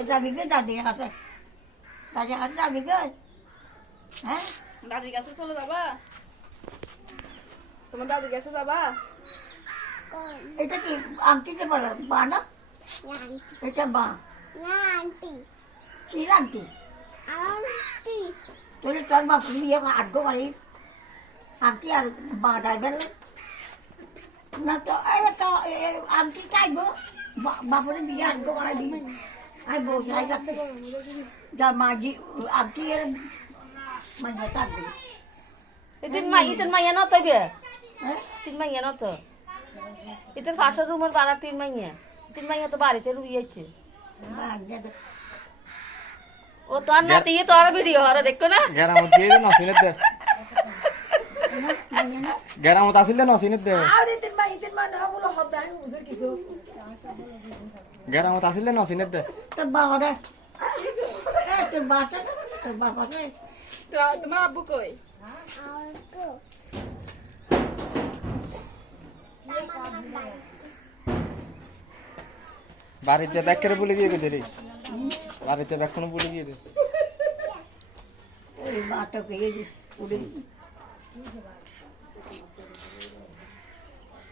যাবি গে দাদির কাছে দাদির কাছে যাবি গে হ্যাঁ দাদির কাছে চলে যাবা তোমার দাদির কাছে যাবা এটা কি আংটিতে বলে বা না এটা বা কি আংটি তোর তোর বাপ বিয়ে আটগো বাড়ি আংটি আর বা ড্রাইভার না তো আংটি চাইবো বাপরে বিয়ে আটগো বাড়ি আমি বসে যা মাঝি আংটি এর মানে থাকবে ইতিন মাইয়া না তবে তিন মাইয়া না তো ইতিন পাশের রুমের বাড়া তিন মাইয়া তো বাড়িতে রুইয়েছে ও তোর না দিয়ে তোর ভিডিও হরে দেখো না গেরামত দিয়ে না সিনে দে গেরামত আসিল না সিনে দে আরে তিন মাই না বলো হদাই হুজুর কিছু গেরামত আসিল না সিনে দে তো বাবারে তো বাচ্চা তো বাবারে তোমার আব্বু কই বাড়িতে ব্যাগ করে বলে গিয়ে দে রে বাড়িতে ব্যাগ কোনো বলে গিয়ে দে এই বাটা কে উড়ে